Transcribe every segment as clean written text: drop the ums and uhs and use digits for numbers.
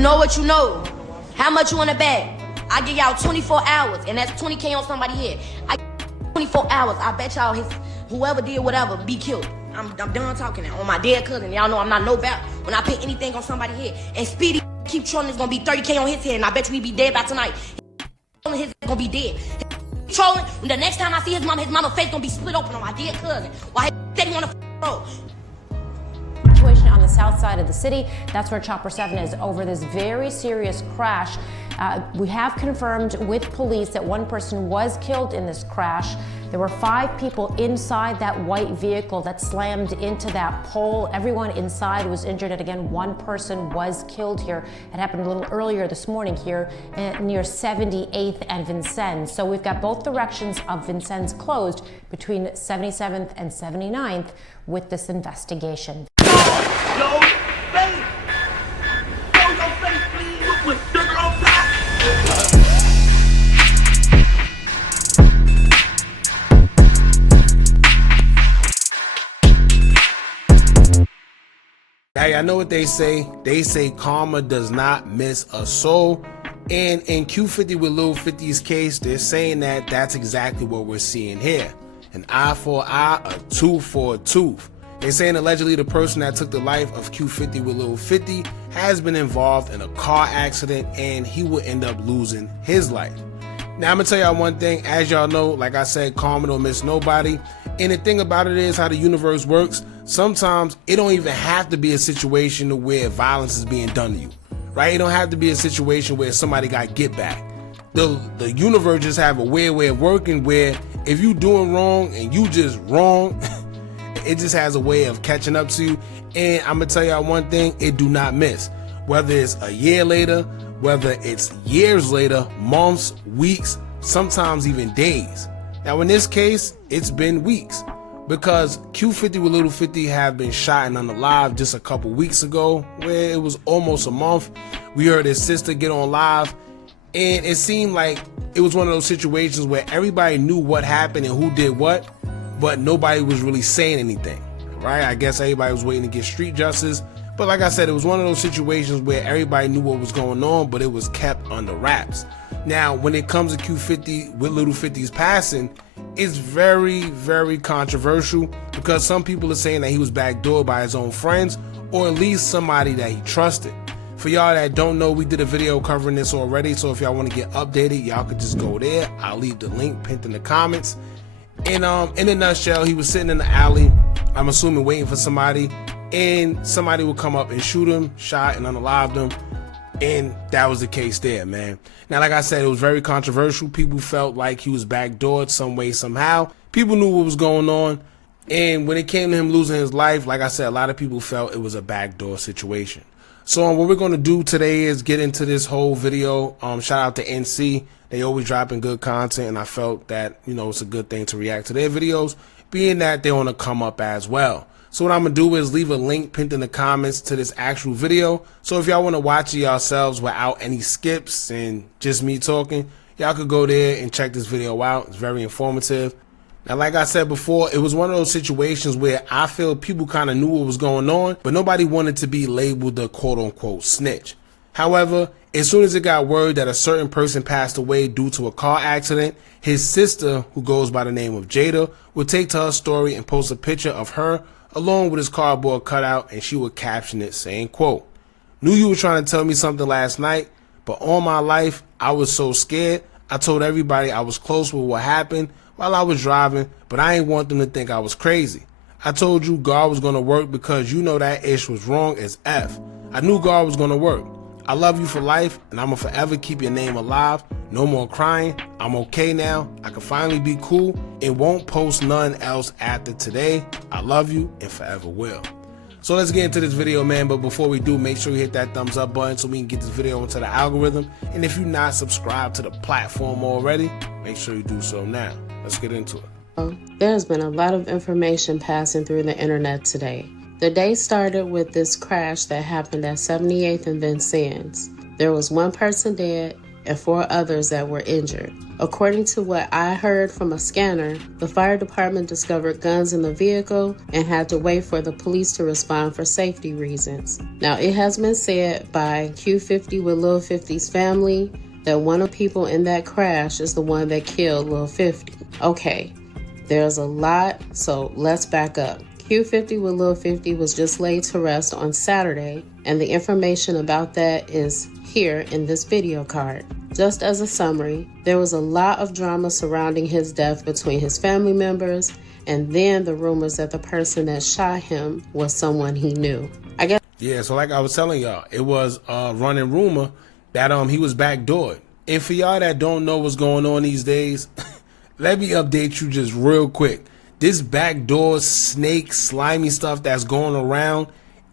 know what you know. How much you in the bag? I give y'all 24 hours, and that's 20K on somebody's head. I 24 hours. I bet y'all whoever did whatever be killed. I'm done talking now. On my dead cousin, y'all know I'm not no bad when I put anything on somebody's head. And Speedy keep trolling, it's gonna be 30K on his head, and I bet you he be dead by tonight. His gonna be dead. Trolling. The next time I see his mama face gonna be split open on my dead cousin. While he said he wanna roll. Situation on the south side of the city. That's where Chopper 7 is over this very serious crash. We have confirmed with police that one person was killed in this crash. There were 5 people inside that white vehicle that slammed into that pole. Everyone inside was injured, and again, one person was killed here. It happened a little earlier this morning here near 78th and Vincennes. So we've got both directions of Vincennes closed between 77th and 79th with this investigation. Yo, face! Show your face, please, with sugar on top! Hey, I know what they say. They say karma does not miss a soul. And in Q50WLil50's case, they're saying that that's exactly what we're seeing here. An eye for an eye, a tooth for a tooth. They're saying allegedly the person that took the life of Q50WLil50 has been involved in a car accident and he will end up losing his life. Now I'm gonna tell y'all one thing, as y'all know, like I said, karma don't miss nobody. And the thing about it is how the universe works. Sometimes it don't even have to be a situation where violence is being done to you, right? It don't have to be a situation where somebody got get back. The universe just have a weird way of working where if you doing wrong and you just wrong, it just has a way of catching up to you. And I'm gonna tell y'all one thing, it do not miss. Whether it's a year later, whether it's years later, months, weeks, sometimes even days. Now in this case, it's been weeks because Q50WLil50 have been shot and unalive just a couple weeks ago, where it was almost a month. We heard his sister get on live, and it seemed like it was one of those situations where everybody knew what happened and who did what, but nobody was really saying anything, right? I guess everybody was waiting to get street justice. But like I said, it was one of those situations where everybody knew what was going on, but it was kept under wraps. Now, when it comes to Q50WLil50's passing, it's very, very controversial because some people are saying that he was backdoored by his own friends or at least somebody that he trusted. For y'all that don't know, we did a video covering this already, so if y'all want to get updated, y'all could just go there. I'll leave the link pinned in the comments. And in a nutshell, he was sitting in the alley, I'm assuming waiting for somebody, and somebody would come up and shoot him, shot and unalived him. And that was the case there, man. Now, like I said, it was very controversial. People felt like he was backdoored some way, somehow. People knew what was going on. And when it came to him losing his life, like I said, a lot of people felt it was a backdoor situation. So what we're going to do today is get into this whole video. Shout out to NC. They always dropping good content. And I felt that, you know, it's a good thing to react to their videos, being that they want to come up as well. So what I'm going to do is leave a link pinned in the comments to this actual video. So if y'all want to watch it yourselves without any skips and just me talking, y'all could go there and check this video out. It's very informative. Now, like I said before, it was one of those situations where I feel people kind of knew what was going on, but nobody wanted to be labeled the quote-unquote snitch. However, as soon as it got word that a certain person passed away due to a car accident, his sister, who goes by the name of Jada, would take to her story and post a picture of her along with his cardboard cutout, and she would caption it saying, quote, "Knew you were trying to tell me something last night, but all my life I was so scared. I told everybody I was close with what happened while I was driving, but I ain't want them to think I was crazy. I told you God was gonna work because you know that ish was wrong as F. I knew God was gonna work. I love you for life, and I'ma forever keep your name alive. No more crying. I'm okay now. I can finally be cool and won't post none else after today. I love you and forever will." So let's get into this video, man. But before we do, make sure you hit that thumbs up button so we can get this video into the algorithm. And if you're not subscribed to the platform already, make sure you do so now. Let's get into it. There's been a lot of information passing through the internet today. The day started with this crash that happened at 78th and Vincennes. There was one person dead and 4 others that were injured. According to what I heard from a scanner, the fire department discovered guns in the vehicle and had to wait for the police to respond for safety reasons. Now, it has been said by Q50WLil50's family that one of the people in that crash is the one that killed Lil 50. Okay, there's a lot, so let's back up. Q50WLil50 was just laid to rest on Saturday, and the information about that is here in this video card. Just as a summary, there was a lot of drama surrounding his death between his family members, and then the rumors that the person that shot him was someone he knew. Yeah, so like I was telling y'all, it was a running rumor that he was backdoored. And for y'all that don't know what's going on these days, let me update you just real quick. This backdoor snake slimy stuff that's going around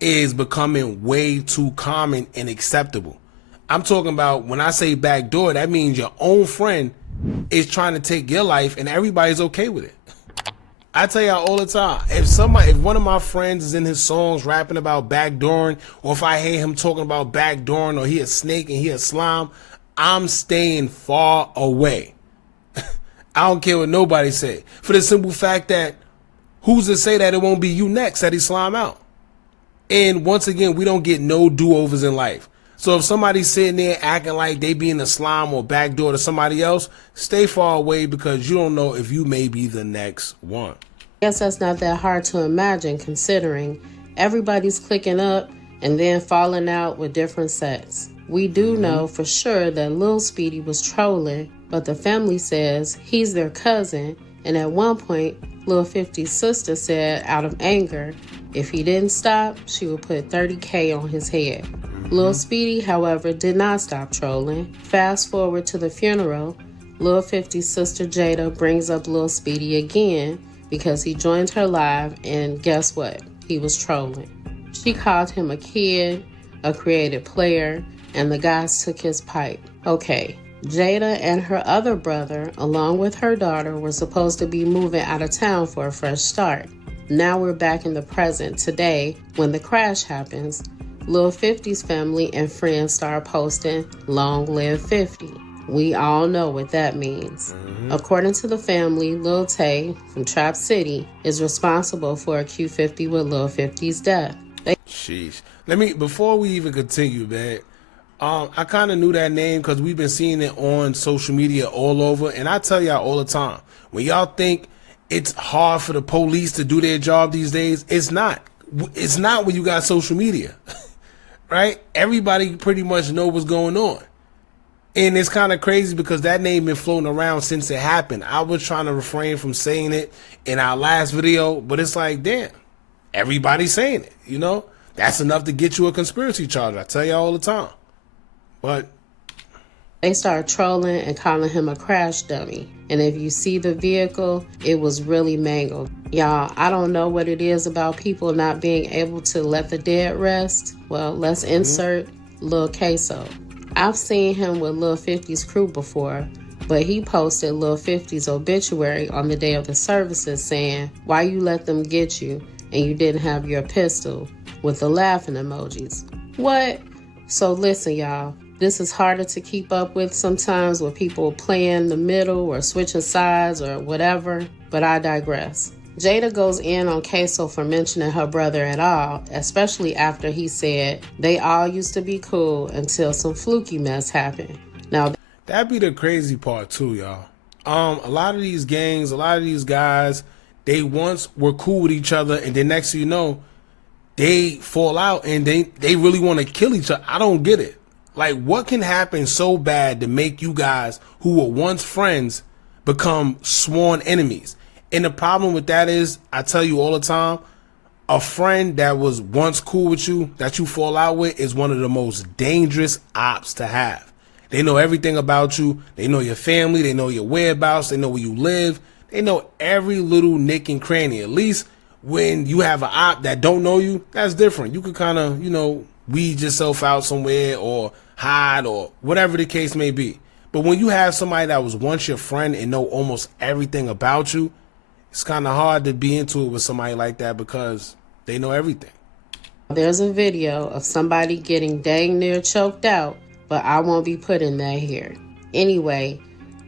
is becoming way too common and acceptable. I'm talking about when I say backdoor, that means your own friend is trying to take your life and everybody's okay with it. I tell y'all all the time, if one of my friends is in his songs rapping about backdooring, or if I hear him talking about backdooring, or he a snake and he a slime, I'm staying far away. I don't care what nobody say. For the simple fact that who's to say that it won't be you next that he slime out? And once again, we don't get no do-overs in life. So if somebody's sitting there acting like they being a slime or backdoor to somebody else, stay far away because you don't know if you may be the next one. I guess that's not that hard to imagine considering everybody's clicking up and then falling out with different sets. We do know for sure that Lil Speedy was trolling, but the family says he's their cousin, and at one point, Lil 50's sister said out of anger, if he didn't stop, she would put $30K on his head. Lil Speedy, however, did not stop trolling. Fast forward to the funeral, Lil 50's sister Jada brings up Lil Speedy again because he joined her live, and guess what? He was trolling. She called him a kid, a creative player, and the guys took his pipe. Okay, Jada and her other brother, along with her daughter, were supposed to be moving out of town for a fresh start. Now we're back in the present today when the crash happens. Lil 50's family and friends start posting, "Long live 50." We all know what that means. According to the family, Lil Tay from TrapCity is responsible for Q50WLil50's death. Sheesh. Before we even continue, man, I kind of knew that name because we've been seeing it on social media all over. And I tell y'all all the time, when y'all think it's hard for the police to do their job these days, it's not. It's not when you got social media, right? Everybody pretty much know what's going on. And it's kind of crazy because that name been floating around since it happened. I was trying to refrain from saying it in our last video, but it's like, damn, everybody's saying it, you know? That's enough to get you a conspiracy charge. I tell y'all all the time. But they started trolling and calling him a crash dummy. And if you see the vehicle, it was really mangled. Y'all, I don't know what it is about people not being able to let the dead rest. Well, let's insert Lil Queso. I've seen him with Lil 50's crew before, but he posted Lil 50's obituary on the day of the services saying, "Why you let them get you and you didn't have your pistol?" with the laughing emojis. What? So listen, y'all. This is harder to keep up with sometimes with people playing the middle or switching sides or whatever, but I digress. Jada goes in on Queso for mentioning her brother at all, especially after he said they all used to be cool until some fluky mess happened. Now, that'd be the crazy part too, y'all. A lot of these gangs, a lot of these guys, they once were cool with each other, and then next thing you know, they fall out and they really want to kill each other. I don't get it. Like, what can happen so bad to make you guys who were once friends become sworn enemies? And the problem with that is, I tell you all the time, a friend that was once cool with you, that you fall out with, is one of the most dangerous ops to have. They know everything about you. They know your family. They know your whereabouts. They know where you live. They know every little nick and cranny. At least when you have an op that don't know you, that's different. You could kind of, weed yourself out somewhere or hide or whatever the case may be. But when you have somebody that was once your friend and know almost everything about you, it's kind of hard to be into it with somebody like that because they know everything. There's a video of somebody getting dang near choked out, but I won't be putting that here. Anyway,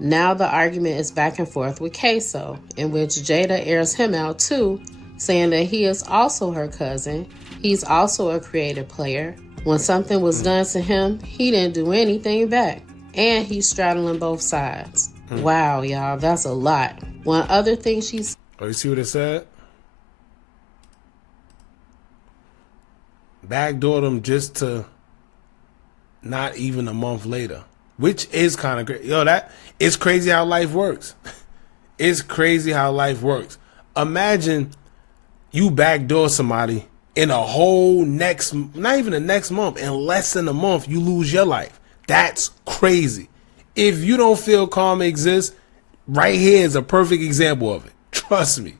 now the argument is back and forth with Queso, in which Jada airs him out too, saying that he is also her cousin. He's also a creative player. When something was done to him, he didn't do anything back. And he's straddling both sides. Wow, y'all, that's a lot. One other thing she's... Oh, you see what it said? Backdoored him just to not even a month later. Which is kind of great. Yo, that it's crazy how life works. It's crazy how life works. Imagine you backdoor somebody in a whole next, not even the next month, in less than a month, you lose your life. That's crazy. If you don't feel karma exists, right here is a perfect example of it. Trust me.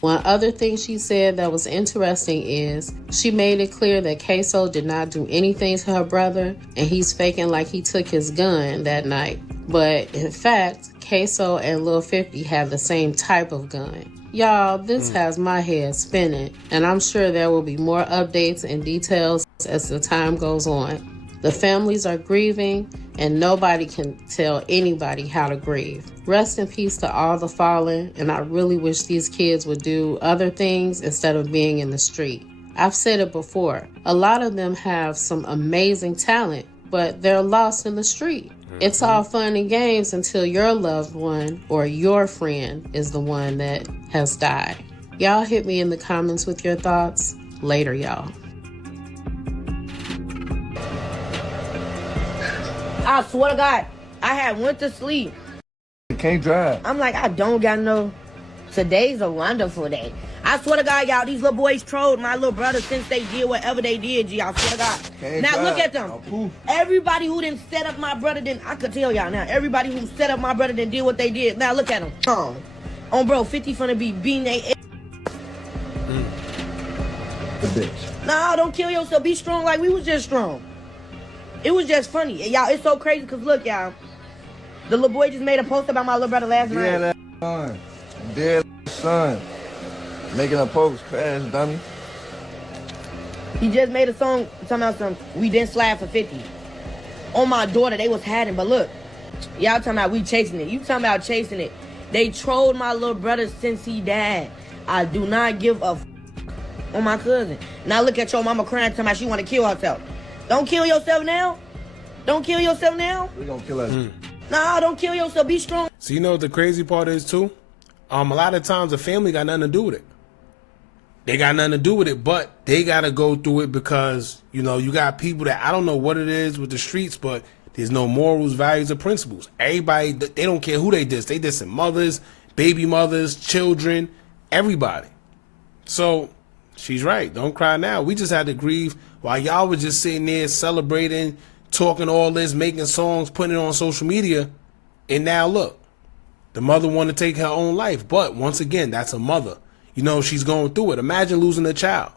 One other thing she said that was interesting is she made it clear that Queso did not do anything to her brother and he's faking like he took his gun that night. But in fact, Queso and Lil 50 have the same type of gun. Y'all, this has my head spinning, and I'm sure there will be more updates and details as the time goes on. The families are grieving, and nobody can tell anybody how to grieve. Rest in peace to all the fallen, and I really wish these kids would do other things instead of being in the street. I've said it before, a lot of them have some amazing talent, but they're lost in the street. It's all fun and games until your loved one or your friend is the one that has died. Y'all hit me in the comments with your thoughts. Later, y'all. I swear to God, I had went to sleep. You can't drive. I'm like, I don't got no... Today's a wonderful day. I swear to God, y'all, these little boys trolled my little brother since they did whatever they did, G. I swear to God. Can't Now, drive. look at them. Everybody who didn't set up my brother, I could tell y'all now. Everybody who set up my brother did what they did. Now, look at them. On bro, 50 finna be beating they... The bitch. Nah, don't kill yourself. Be strong like we was just strong. It was just funny. And y'all, it's so crazy because look, y'all. The little boy just made a post about my little brother last night. Yeah, that son. Dead son. Making a post. Crash, dummy. He just made a song talking about some, we didn't slide for 50. On my daughter, they was hiding. But look, y'all talking about we chasing it. You talking about chasing it. They trolled my little brother since he died. I do not give a on my cousin. Now look at your mama crying talking about she want to kill herself. Don't kill yourself now. Don't kill yourself now. We gonna kill us. Nah, don't kill yourself. Be strong. So you know what the crazy part is too? A lot of times the family got nothing to do with it. They got nothing to do with it, but they got to go through it because, you know, you got people that, I don't know what it is with the streets, but there's no morals, values, or principles. Everybody, they don't care who they diss. They dissing mothers, baby mothers, children, everybody. So she's right. Don't cry now. We just had to grieve while y'all was just sitting there celebrating, talking all this, making songs, putting it on social media. And now look, the mother want to take her own life. But once again, that's a mother. You know, she's going through it. Imagine losing a child.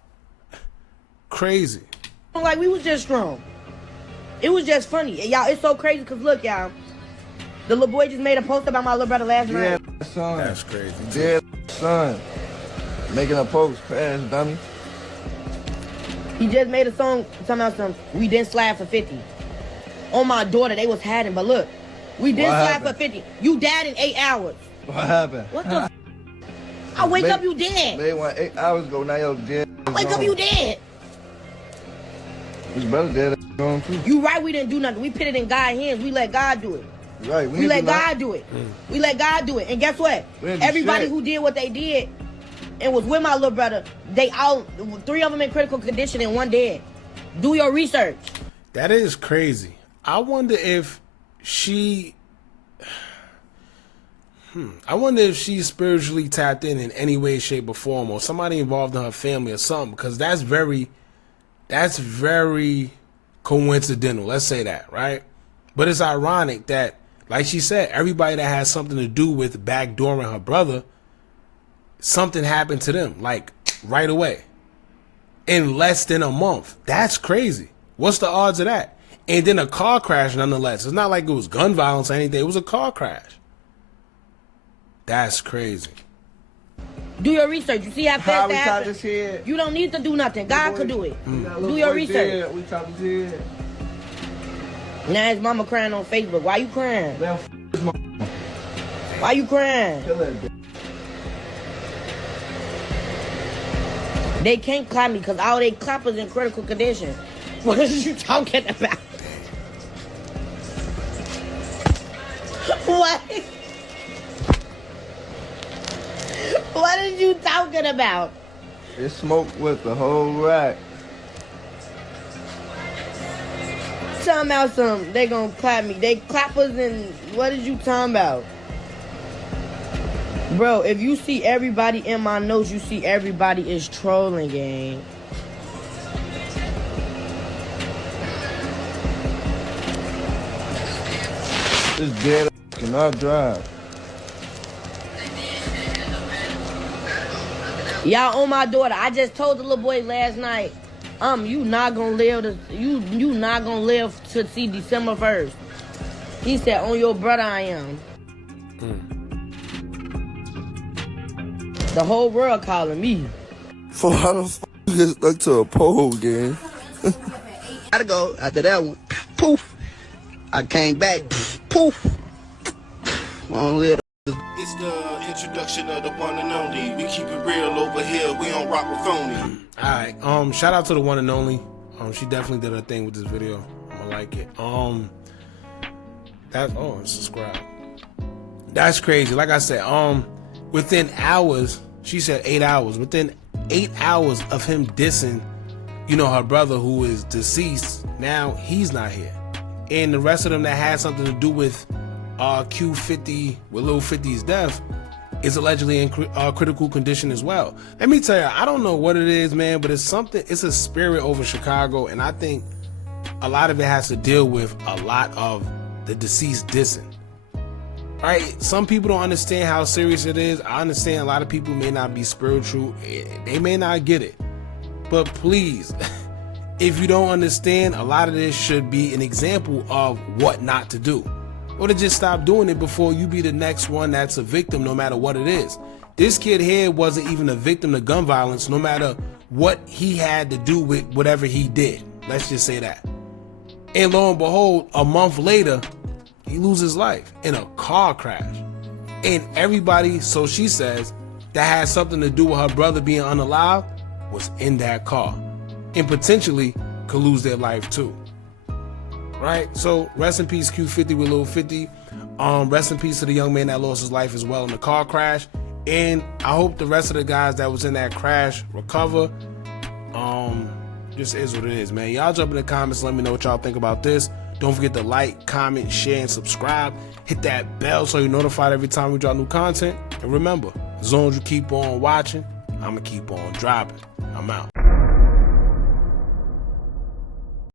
Crazy. Like we was just strong. It was just funny. Y'all, it's so crazy because look, y'all. The little boy just made a post about my little brother last night. Dead son. That's crazy. Dead son. Making a post. Crash, dummy. He just made a song talking about some, we didn't slide for 50. On my daughter, they was hiding, but look, we didn't slide for 50. You died in 8 hours. What happened? What the I wake up, you dead. They went 8 hours ago, now you're dead. Wake up, you dead. His brother dead gone too. You right, we didn't do nothing. We put it in God's hands. We let God do it. Right, We let God do it. We let God do it. And guess what? Everybody who did what they did and was with my little brother, they all, 3 of them in critical condition and 1 dead. Do your research. That is crazy. I wonder if she... I wonder if she's spiritually tapped in any way, shape, or form, or somebody involved in her family or something, because that's very coincidental. Let's say that, right? But it's ironic that, like she said, everybody that has something to do with backdooring her brother, something happened to them, like right away, in less than a month. That's crazy. What's the odds of that? And then a car crash, nonetheless. It's not like it was gun violence or anything. It was a car crash. That's crazy. Do your research. You see how fast that happened? This head. You don't need to do nothing. God could do it. Do your research. We talking dead. Now his mama crying on Facebook. Why you crying? Man, his mama. Why you crying? Kill that bitch. They can't clap me because all they clappers in critical condition. What are you talking about? What? What are you talking about? It smoked with the whole rack. Talking about something. They gonna clap me. They clappers and what is you talking about? Bro, if you see everybody in my notes, you see everybody is trolling, gang. This dead cannot drive. Y'all on my daughter. I just told the little boy last night, you not gonna live to you not gonna live to see December 1st. He said, on your brother I am. The whole world calling me. For how the fuck you get stuck to a pole, gang? Gotta go after that one. Poof. I came back. Poof. Long live. It's the introduction of the one and only. We keep it real over here. We don't rock with phony. Alright, shout out to the one and only. She definitely did her thing with this video. I like it. Subscribe. That's crazy. Like I said, within hours, she said 8 hours. Within 8 hours of him dissing, her brother who is deceased, now he's not here. And the rest of them that had something to do with Q50WLil50's death is allegedly in critical condition as well. Let me tell you, I don't know what it is, man, but it's a spirit over Chicago, and I think a lot of it has to deal with a lot of the deceased dissing. Right? Some people don't understand how serious it is. I understand a lot of people may not be spiritual. They may not get it. But please, if you don't understand, a lot of this should be an example of what not to do. Or to just stop doing it before you be the next one that's a victim, no matter what it is. This kid here wasn't even a victim to gun violence, no matter what he had to do with whatever he did. Let's just say that. And lo and behold, a month later, he loses life in a car crash. And everybody, so she says, that had something to do with her brother being unalive was in that car. And potentially could lose their life too. Right? So rest in peace Q50WLil50. Rest in peace to the young man that lost his life as well in the car crash. And I hope the rest of the guys that was in that crash recover. Just is what it is, man. Y'all jump in the comments, let me know what y'all think about this. Don't forget to like, comment, share, and subscribe. Hit that bell so you're notified every time we drop new content. And remember, as long as you keep on watching, I'ma keep on dropping. I'm out.